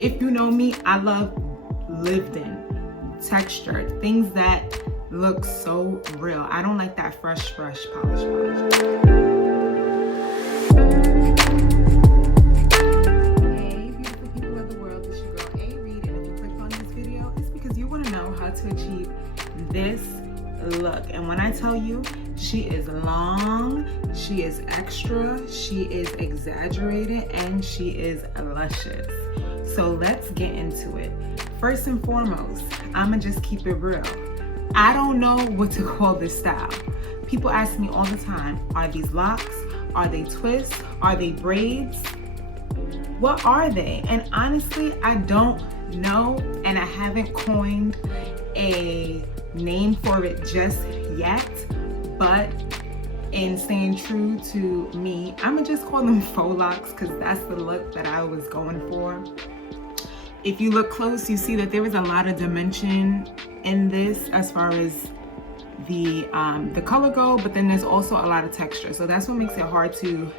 If you know me, I love lived in, textured, things that look so real. I don't like that fresh, polish. Hey, beautiful people of the world, it's your girl A Reed, and if you clicked on this video, it's because you want to know how to achieve this look. And when I tell you, she is long, she is extra, she is exaggerated, and she is luscious. So let's get into it. First and foremost, I'ma just keep it real. I don't know what to call this style. People ask me all the time, are these locks? Are they twists? Are they braids? What are they? And honestly, I don't know, and I haven't coined a name for it just yet, but in staying true to me, I'ma just call them faux locks because that's the look that I was going for. If you look close, you see that there is a lot of dimension in this as far as the color go, but then there's also a lot of texture. So that's what makes it hard to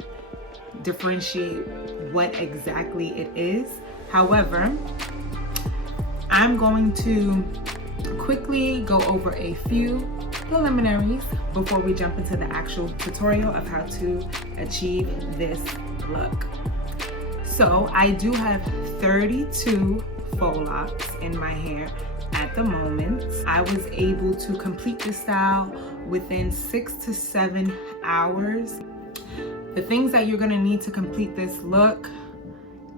differentiate what exactly it is. However, I'm going to quickly go over a few preliminaries before we jump into the actual tutorial of how to achieve this look. So I do have 32 faux locks in my hair at the moment. I was able to complete this style within 6 to 7 hours. The things that you're gonna need to complete this look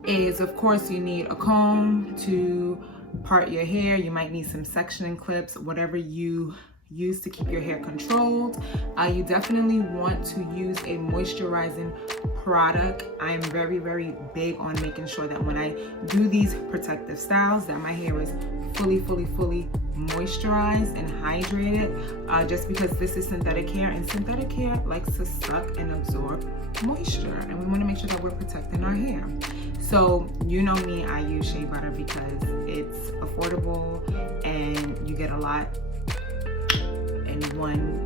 is, of course, you need a comb to part your hair. You might need some sectioning clips, whatever you use to keep your hair controlled. You definitely want to use a moisturizing product. I'm very big on making sure that when I do these protective styles that my hair is fully moisturized and hydrated, just because this is synthetic hair, and synthetic hair likes to suck and absorb moisture, and we want to make sure that we're protecting our hair. So you know me, I use shea butter because it's affordable and you get a lot in one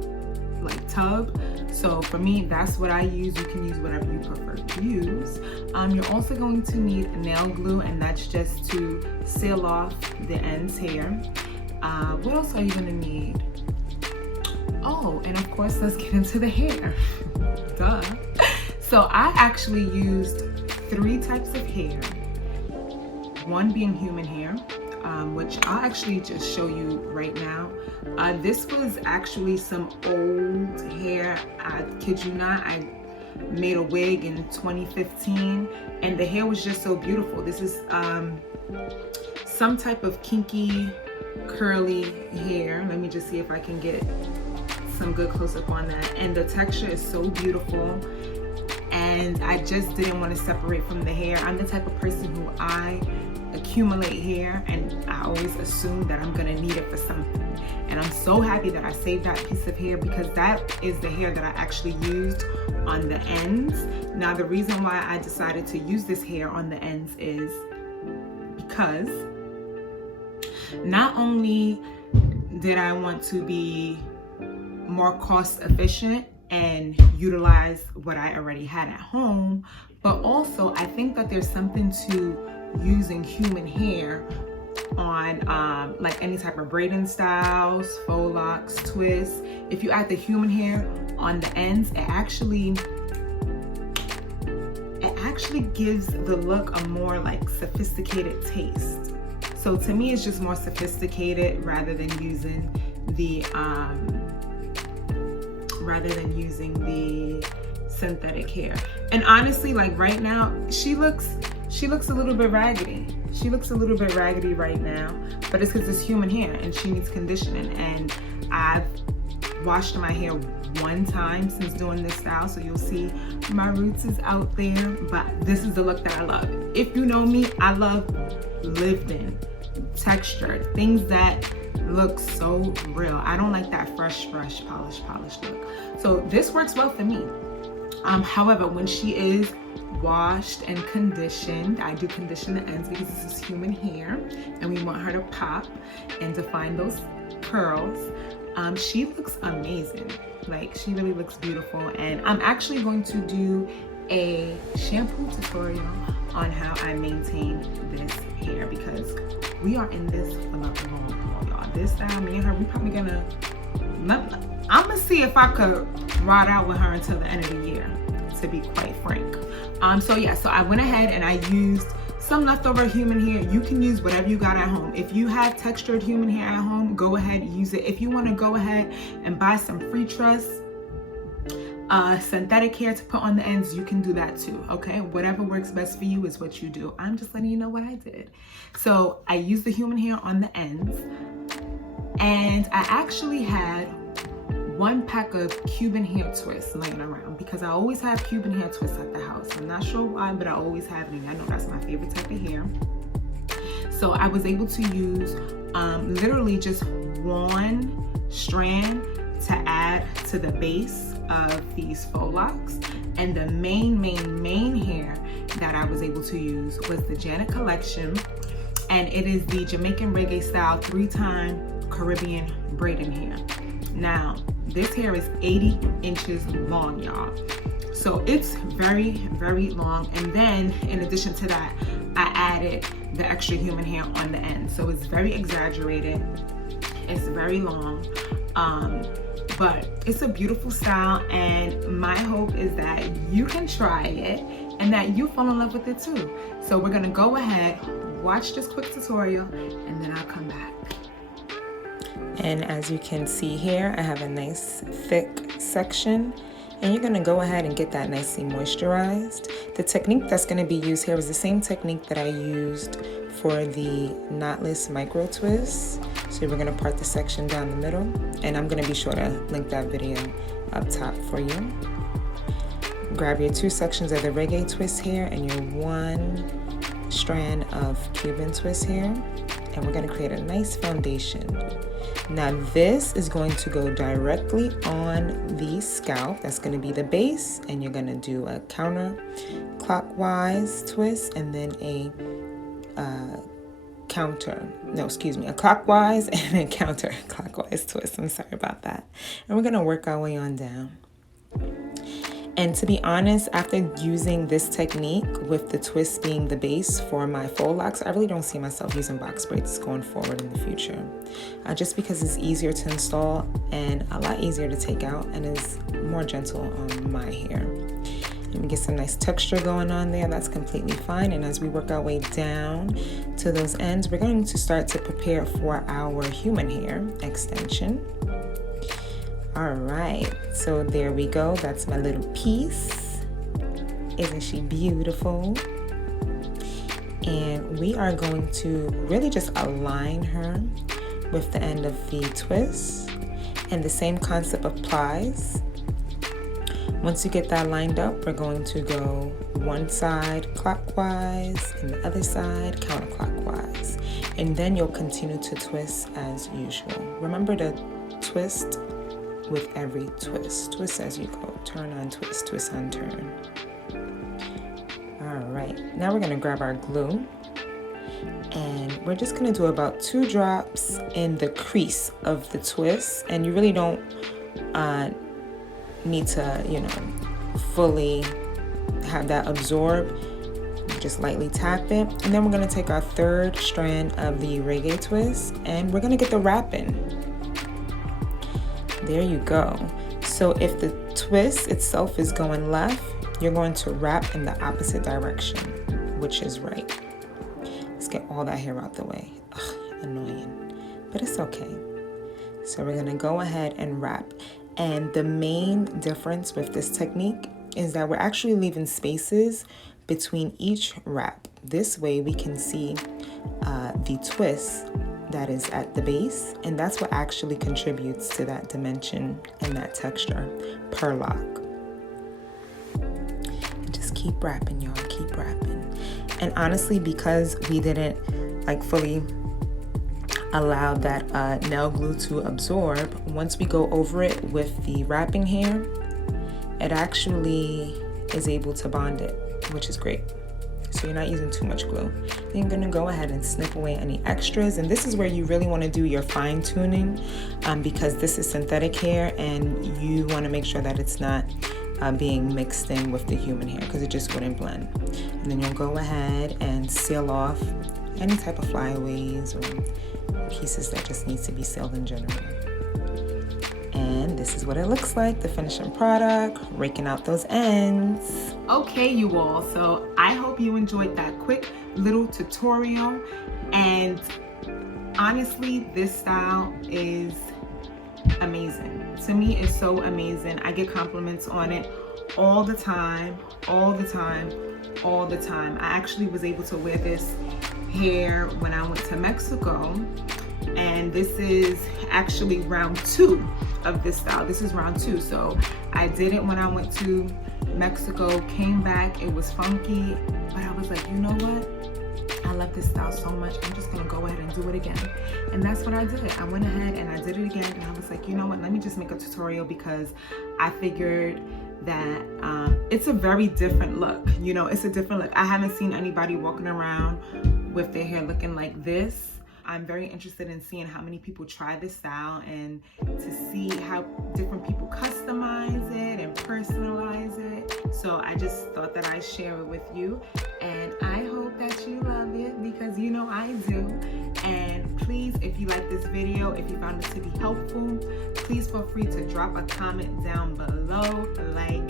tub. So for me, that's what I use. You can use whatever you prefer to use. You're also going to need nail glue, and that's just to seal off the ends here. What else are you gonna need? Oh, and of course, let's get into the hair. Duh. So I actually used 3 types of hair. One being human hair, which I'll actually just show you right now. This was actually some old hair. I kid you not, I made a wig in 2015 and the hair was just so beautiful. This is some type of kinky, curly hair. Let me just see if I can get some good close-up on that. And the texture is so beautiful. And I just didn't want to separate from the hair. I'm the type of person who I accumulate hair, and I always assume that I'm gonna need it for something. And I'm so happy that I saved that piece of hair because that is the hair that I actually used on the ends. Now, the reason why I decided to use this hair on the ends is because not only did I want to be more cost efficient and utilize what I already had at home, but also I think that there's something to using human hair on like any type of braiding styles, faux locks, twists. If you add the human hair on the ends, it actually gives the look a more sophisticated taste. So to me, it's just more sophisticated rather than using the synthetic hair. And honestly, right now, she looks a little bit raggedy. She looks a little bit raggedy right now, but it's because it's human hair and she needs conditioning. And I've washed my hair 1 time since doing this style, so you'll see my roots is out there, but this is the look that I love. If you know me, I love lived in, textured, things that look so real. I don't like that fresh, polished look. So this works well for me. However, when she is washed and conditioned, I do condition the ends because this is human hair and we want her to pop and define those curls. She looks amazing. She really looks beautiful, and I'm actually going to do a shampoo tutorial on how I maintain this hair because we are in this for the long haul, y'all. This time, me and her, we probably gonna, I'm gonna see if I could ride out with her until the end of the year, to be quite frank. So yeah, so I went ahead and I used some leftover human hair. You can use whatever you got at home. If you have textured human hair at home, go ahead, use it. If you want to go ahead and buy some free truss synthetic hair to put on the ends, you can do that too, okay? Whatever works best for you is what you do. I'm just letting you know what I did. So I used the human hair on the ends, and I actually had 1 pack of Cuban hair twists laying around because I always have Cuban hair twists at the house. I'm not sure why, but I always have it, and I know that's my favorite type of hair. So I was able to use literally just 1 strand to add to the base of these faux locks, and the main hair that I was able to use was the Janet collection, and it is the Jamaican reggae style 3-time Caribbean braiding hair. Now this hair is 80 inches long, y'all, so it's very, very long. And then in addition to that, I added the extra human hair on the end, so it's very exaggerated, it's very long, but it's a beautiful style, and my hope is that you can try it and that you fall in love with it too. So we're gonna go ahead, watch this quick tutorial, and then I'll come back. And as you can see here, I have a nice thick section, and you're gonna go ahead and get that nicely moisturized. The technique that's gonna be used here is the same technique that I used for the knotless micro twists. So we're gonna part the section down the middle, and I'm gonna be sure to link that video up top for you. Grab your 2 sections of the reggae twist here and your 1 strand of Cuban twist here, and we're gonna create a nice foundation. Now this is going to go directly on the scalp. That's going to be the base, and you're going to do a counterclockwise twist and then a clockwise and a counterclockwise twist. I'm sorry about that. And we're going to work our way on down. And to be honest, after using this technique with the twist being the base for my faux locks, I really don't see myself using box braids going forward in the future. Just because it's easier to install and a lot easier to take out, and is more gentle on my hair. Let me get some nice texture going on there. That's completely fine. And as we work our way down to those ends, we're going to start to prepare for our human hair extension. All right, so there we go. That's my little piece. Isn't she beautiful? And we are going to really just align her with the end of the twist, and the same concept applies. Once you get that lined up, we're going to go one side clockwise and the other side counterclockwise, and then you'll continue to twist as usual. Remember to twist with every twist. Twist as you go. Turn on twist, twist on turn. All right, now we're gonna grab our glue, and we're just gonna do about 2 drops in the crease of the twist, and you really don't need to, fully have that absorb. Just lightly tap it, and then we're gonna take our 3rd strand of the reggae twist, and we're gonna get the wrap in. There you go. So if the twist itself is going left, you're going to wrap in the opposite direction, which is right. Let's get all that hair out the way. Ugh, annoying, but it's okay. So we're gonna go ahead and wrap. And the main difference with this technique is that we're actually leaving spaces between each wrap. This way we can see the twist that is at the base, and that's what actually contributes to that dimension and that texture per lock. Just keep wrapping, y'all, keep wrapping. And honestly, because we didn't fully allow that nail glue to absorb, once we go over it with the wrapping hair, it actually is able to bond it, which is great. So you're not using too much glue. Then you're gonna go ahead and snip away any extras, and this is where you really want to do your fine tuning, because this is synthetic hair, and you want to make sure that it's not being mixed in with the human hair, because it just wouldn't blend. And then you'll go ahead and seal off any type of flyaways or pieces that just needs to be sealed in general. And this is what it looks like, the finishing product, raking out those ends. Okay, you all, so I hope you enjoyed that quick little tutorial. And honestly, this style is amazing. To me, it's so amazing. I get compliments on it all the time, all the time, all the time. I actually was able to wear this hair when I went to Mexico, and this is actually round 2 of this style. This is round 2. So I did it when I went to Mexico, came back, it was funky, but I was like, you know what? I love this style so much, I'm just gonna go ahead and do it again. And that's what I did. I went ahead and I did it again, and I was like, you know what, let me just make a tutorial, because I figured that it's a very different look. You know, it's a different look. I haven't seen anybody walking around with their hair looking like this. I'm very interested in seeing how many people try this style and to see how different people customize it and personalize it. So I just thought that I'd share it with you, and I hope that you love it, because you know I do. And please, if you like this video, if you found it to be helpful, please feel free to drop a comment down below, like,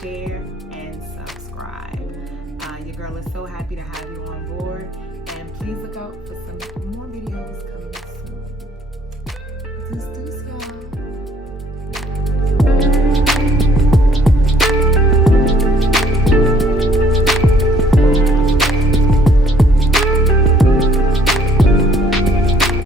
share, and subscribe. Your girl is so happy to have you on board, and please look out for some more videos coming